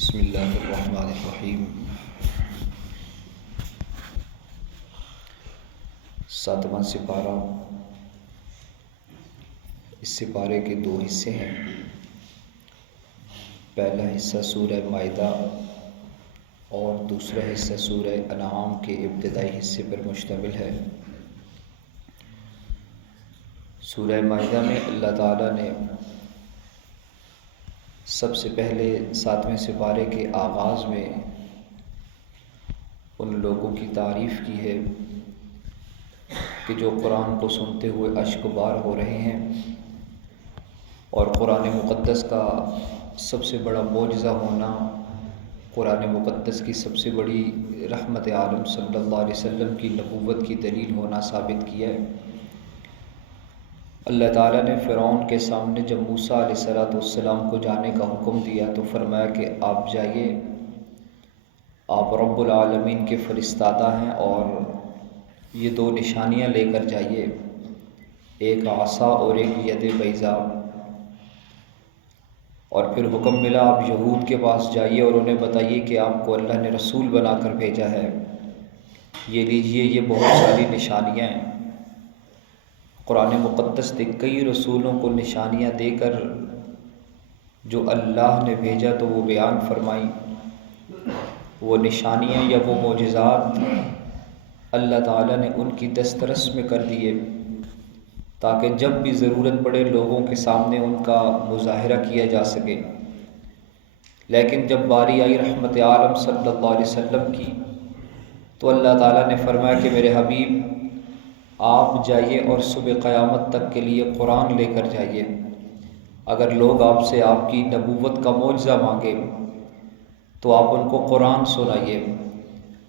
بسم اللہ الرحمن الرحیم۔ ساتواں سپارہ۔ اس سپارے کے دو حصے ہیں۔ پہلا حصہ سورہ مائدہ اور دوسرا حصہ سورہ انعام کے ابتدائی حصے پر مشتمل ہے۔ سورہ مائدہ میں اللہ تعالیٰ نے سب سے پہلے ساتویں سپارے کے آغاز میں ان لوگوں کی تعریف کی ہے کہ جو قرآن کو سنتے ہوئے اشک بار ہو رہے ہیں، اور قرآن مقدس کا سب سے بڑا معجزہ ہونا، قرآن مقدس کی سب سے بڑی رحمت عالم صلی اللہ علیہ وسلم کی نبوت کی دلیل ہونا ثابت کیا ہے۔ اللہ تعالیٰ نے فرعون کے سامنے جب موسیٰ علیہ السلام کو جانے کا حکم دیا تو فرمایا کہ آپ جائیے، آپ رب العالمین کے فرستادہ ہیں، اور یہ دو نشانیاں لے کر جائیے، ایک عصا اور ایک ید بیضاء۔ اور پھر حکم ملا آپ یہود کے پاس جائیے اور انہیں بتائیے کہ آپ کو اللہ نے رسول بنا کر بھیجا ہے، یہ لیجئے، یہ بہت ساری نشانیاں ہیں۔ قرآن مقدس نے کئی رسولوں کو نشانیاں دے کر جو اللہ نے بھیجا تو وہ بیان فرمائی۔ وہ نشانیاں یا وہ معجزات اللہ تعالیٰ نے ان کی دسترس میں کر دیے تاکہ جب بھی ضرورت پڑے لوگوں کے سامنے ان کا مظاہرہ کیا جا سکے۔ لیکن جب باری آئی رحمت عالم صلی اللہ علیہ وسلم کی تو اللہ تعالیٰ نے فرمایا کہ میرے حبیب آپ جائیے اور صبح قیامت تک کے لیے قرآن لے کر جائیے۔ اگر لوگ آپ سے آپ کی نبوت کا معجزہ مانگے تو آپ ان کو قرآن سنائیے،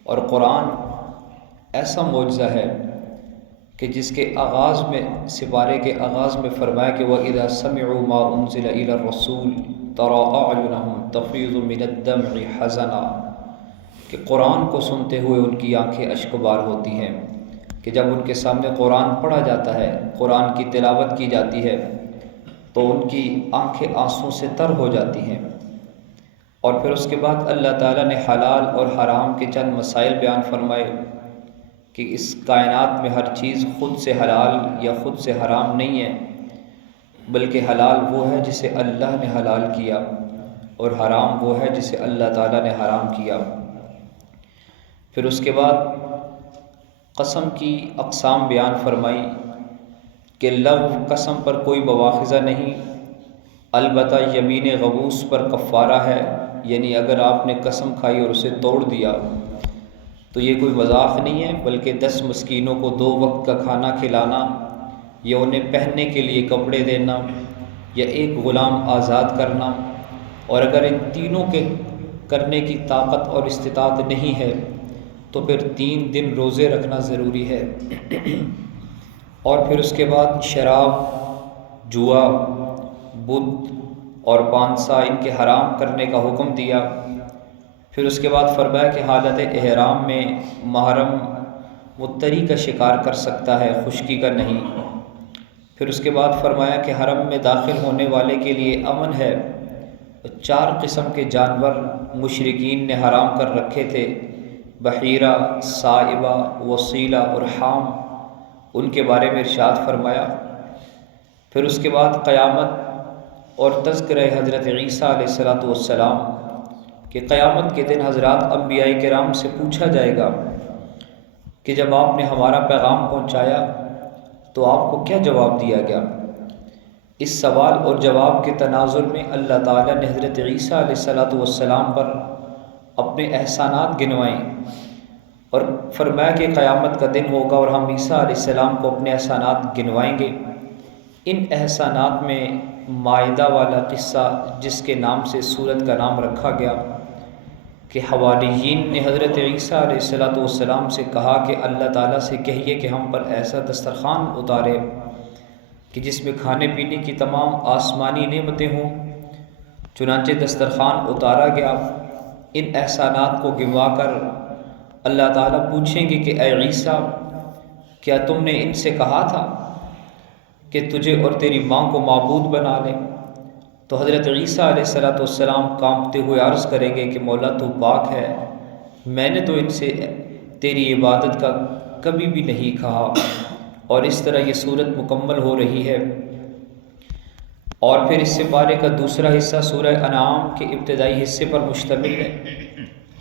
اور قرآن ایسا معجزہ ہے کہ جس کے آغاز میں، سپارے کے آغاز میں فرمایا کہ وَإِذَا سَمِعُوا مَا أُنزِلَ إِلَى الرَّسُولِ تَرَىٰ أَعْيُنَهُمْ تَفِيضُ مِنَ الدَّمْعِ حَزَنًا، کہ قرآن کو سنتے ہوئے ان کی آنکھیں اشکبار ہوتی ہیں، کہ جب ان کے سامنے قرآن پڑھا جاتا ہے، قرآن کی تلاوت کی جاتی ہے تو ان کی آنکھیں آنسوں سے تر ہو جاتی ہیں۔ اور پھر اس کے بعد اللہ تعالیٰ نے حلال اور حرام کے چند مسائل بیان فرمائے کہ اس کائنات میں ہر چیز خود سے حلال یا خود سے حرام نہیں ہے، بلکہ حلال وہ ہے جسے اللہ نے حلال کیا، اور حرام وہ ہے جسے اللہ تعالیٰ نے حرام کیا۔ پھر اس کے بعد قسم کی اقسام بیان فرمائی کہ لغو قسم پر کوئی مواخذہ نہیں، البتہ یمین غموس پر کفارہ ہے، یعنی اگر آپ نے قسم کھائی اور اسے توڑ دیا تو یہ کوئی مذاق نہیں ہے، بلکہ 10 مسکینوں کو 2 وقت کا کھانا کھلانا، یا انہیں پہننے کے لیے کپڑے دینا، یا ایک غلام آزاد کرنا۔ اور اگر ان تینوں کے کرنے کی طاقت اور استطاعت نہیں ہے تو پھر 3 دن روزے رکھنا ضروری ہے۔ اور پھر اس کے بعد شراب، جوا، بت اور پانسا ان کے حرام کرنے کا حکم دیا۔ پھر اس کے بعد فرمایا کہ حالت احرام میں محرم متری کا شکار کر سکتا ہے، خشکی کا نہیں۔ پھر اس کے بعد فرمایا کہ حرم میں داخل ہونے والے کے لیے امن ہے۔ 4 قسم کے جانور مشرکین نے حرام کر رکھے تھے، بحیرہ، سائبہ، وصیلہ اور حام، ان کے بارے میں ارشاد فرمایا۔ پھر اس کے بعد قیامت اور تذکرہ حضرت عیسیٰ علیہ السلام کہ قیامت کے دن حضرات انبیاء کرام سے پوچھا جائے گا کہ جب آپ نے ہمارا پیغام پہنچایا تو آپ کو کیا جواب دیا گیا۔ اس سوال اور جواب کے تناظر میں اللہ تعالیٰ نے حضرت عیسیٰ علیہ السلام پر اپنے احسانات گنوائے اور فرمایا کہ قیامت کا دن ہوگا اور ہم عیسیٰ علیہ السلام کو اپنے احسانات گنوائیں گے۔ ان احسانات میں مائدہ والا قصہ، جس کے نام سے سورت کا نام رکھا گیا، کہ حواریین نے حضرت عیسیٰ علیہ السلام سے کہا کہ اللہ تعالیٰ سے کہیے کہ ہم پر ایسا دسترخوان اتارے کہ جس میں کھانے پینے کی تمام آسمانی نعمتیں ہوں۔ چنانچہ دسترخوان اتارا گیا۔ ان احسانات کو گنوا کر اللہ تعالیٰ پوچھیں گے کہ اے عیسیٰ، کیا تم نے ان سے کہا تھا کہ تجھے اور تیری ماں کو معبود بنا لیں؟ تو حضرت عیسیٰ علیہ السلام کانپتے ہوئے عرض کریں گے کہ مولا تو پاک ہے، میں نے تو ان سے تیری عبادت کا کبھی بھی نہیں کہا۔ اور اس طرح یہ صورت مکمل ہو رہی ہے۔ اور پھر اس سپارے کا دوسرا حصہ سورہ انعام کے ابتدائی حصے پر مشتمل ہے۔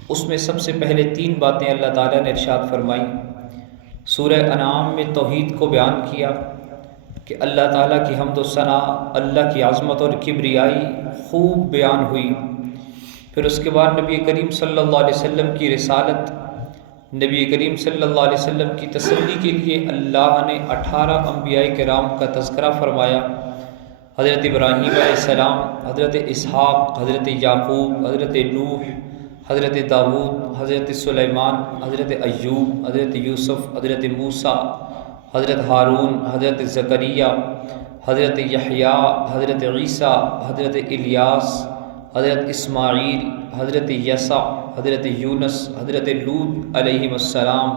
اس میں سب سے پہلے 3 باتیں اللہ تعالیٰ نے ارشاد فرمائی۔ سورہ انعام میں توحید کو بیان کیا کہ اللہ تعالیٰ کی حمد و ثنا، اللہ کی عظمت اور کبریائی خوب بیان ہوئی۔ پھر اس کے بعد نبی کریم صلی اللہ علیہ وسلم کی رسالت، نبی کریم صلی اللہ علیہ وسلم کی تسلی کے لیے اللہ نے 18 انبیاء کرام کا تذکرہ فرمایا۔ حضرت ابراہیم علیہ السلام، حضرت اسحاق، حضرت یعقوب، حضرت نوح، حضرت داؤد، حضرت سلیمان، حضرت ایوب، حضرت یوسف، حضرت موسیٰ، حضرت ہارون، حضرت زکریا، حضرت یحییٰ، حضرت عیسیٰ، حضرت الیاس، حضرت اسماعیل، حضرت یسع، حضرت یونس، حضرت لوط علیہ السلام۔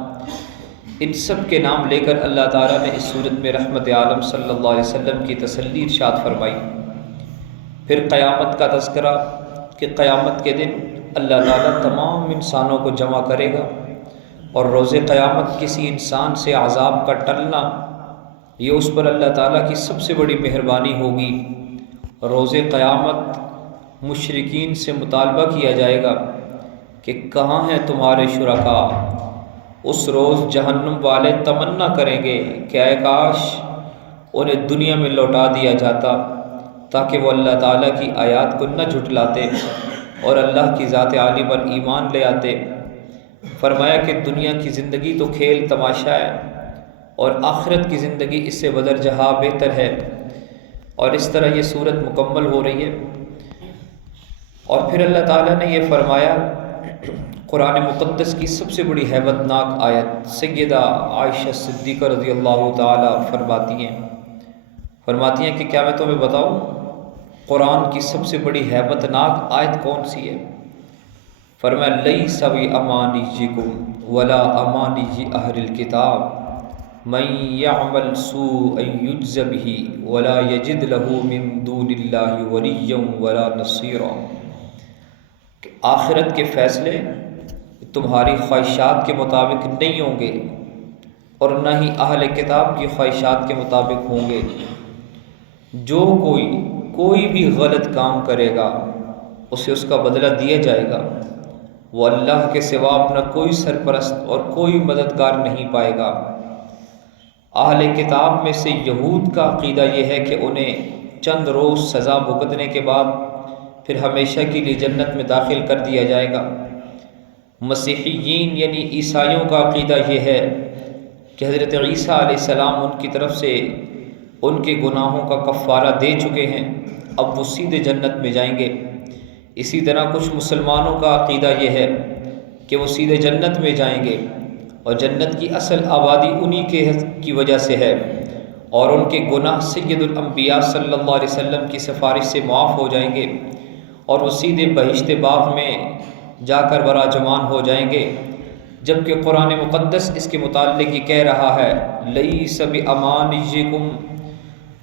ان سب کے نام لے کر اللہ تعالیٰ نے اس صورت میں رحمت عالم صلی اللہ علیہ وسلم کی تسلی ارشاد فرمائی۔ پھر قیامت کا تذکرہ کہ قیامت کے دن اللہ تعالیٰ تمام انسانوں کو جمع کرے گا، اور روز قیامت کسی انسان سے عذاب کا ٹلنا یہ اس پر اللہ تعالیٰ کی سب سے بڑی مہربانی ہوگی۔ روز قیامت مشرکین سے مطالبہ کیا جائے گا کہ کہاں ہیں تمہارے شرکاء۔ اس روز جہنم والے تمنا کریں گے کہ اے کاش انہیں دنیا میں لوٹا دیا جاتا تاکہ وہ اللہ تعالیٰ کی آیات کو نہ جھٹلاتے اور اللہ کی ذات عالی پر ایمان لے آتے۔ فرمایا کہ دنیا کی زندگی تو کھیل تماشا ہے اور آخرت کی زندگی اس سے بدر جہاں بہتر ہے۔ اور اس طرح یہ صورت مکمل ہو رہی ہے۔ اور پھر اللہ تعالیٰ نے یہ فرمایا، قرآن مقدس کی سب سے بڑی ہیبت ناک آیت سیدہ عائشہ صدیقہ رضی اللہ تعالیٰ فرماتی ہیں کہ کیا میں تمہیں بتاؤں قرآن کی سب سے بڑی ہیبت ناک آیت کون سی ہے؟ فرمایا لیس بامانیکم ولا امانی اہل الکتاب من یعمل سوءا یجز بہ ولا یجد لہ من دون اللہ ولیا ولا نصیرا۔ کہ آخرت کے فیصلے تمہاری خواہشات کے مطابق نہیں ہوں گے اور نہ ہی اہل کتاب کی خواہشات کے مطابق ہوں گے۔ جو کوئی بھی غلط کام کرے گا اسے اس کا بدلہ دیا جائے گا۔ وہ اللہ کے سوا اپنا کوئی سرپرست اور کوئی مددگار نہیں پائے گا۔ اہل کتاب میں سے یہود کا عقیدہ یہ ہے کہ انہیں چند روز سزا بھگتنے کے بعد پھر ہمیشہ کے لیے جنت میں داخل کر دیا جائے گا۔ مسیحیین یعنی عیسائیوں کا عقیدہ یہ ہے کہ حضرت عیسیٰ علیہ السلام ان کی طرف سے ان کے گناہوں کا کفارہ دے چکے ہیں، اب وہ سیدھے جنت میں جائیں گے۔ اسی طرح کچھ مسلمانوں کا عقیدہ یہ ہے کہ وہ سیدھے جنت میں جائیں گے اور جنت کی اصل آبادی انہی کی وجہ سے ہے، اور ان کے گناہ سید الانبیاء صلی اللہ علیہ وسلم کی سفارش سے معاف ہو جائیں گے اور وہ سیدھے بہشت باغ میں جا کر براجمان ہو جائیں گے۔ جبکہ قرآن مقدس اس کے متعلق یہ کہہ رہا ہے لیس بامانیکم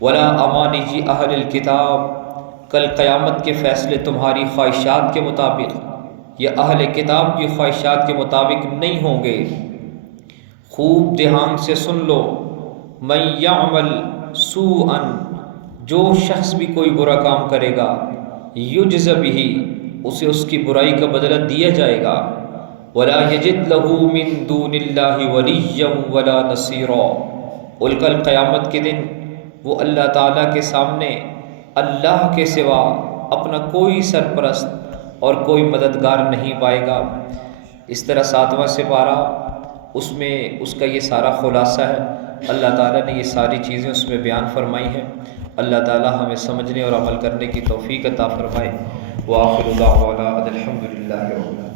ولا امانی اہل الکتاب، کل قیامت کے فیصلے تمہاری خواہشات کے مطابق یا اہل کتاب کی خواہشات کے مطابق نہیں ہوں گے۔ خوب دھیان سے سن لو، من یعمل سوءا، جو شخص بھی کوئی برا کام کرے گا، یجز بہ، اسے اس کی برائی کا بدلہ دیا جائے گا، ولا یجد لہ من دون اللہ ولیا ولا نصیرا، اور کل قیامت کے دن وہ اللہ تعالیٰ کے سامنے اللہ کے سوا اپنا کوئی سرپرست اور کوئی مددگار نہیں پائے گا۔ اس طرح 7واں سپارہ اس میں اس کا یہ سارا خلاصہ ہے۔ اللہ تعالیٰ نے یہ ساری چیزیں اس میں بیان فرمائی ہیں۔ اللہ تعالیٰ ہمیں سمجھنے اور عمل کرنے کی توفیق عطا فرمائے۔ وآخر دعوانا الحمد للہ رب العالمین۔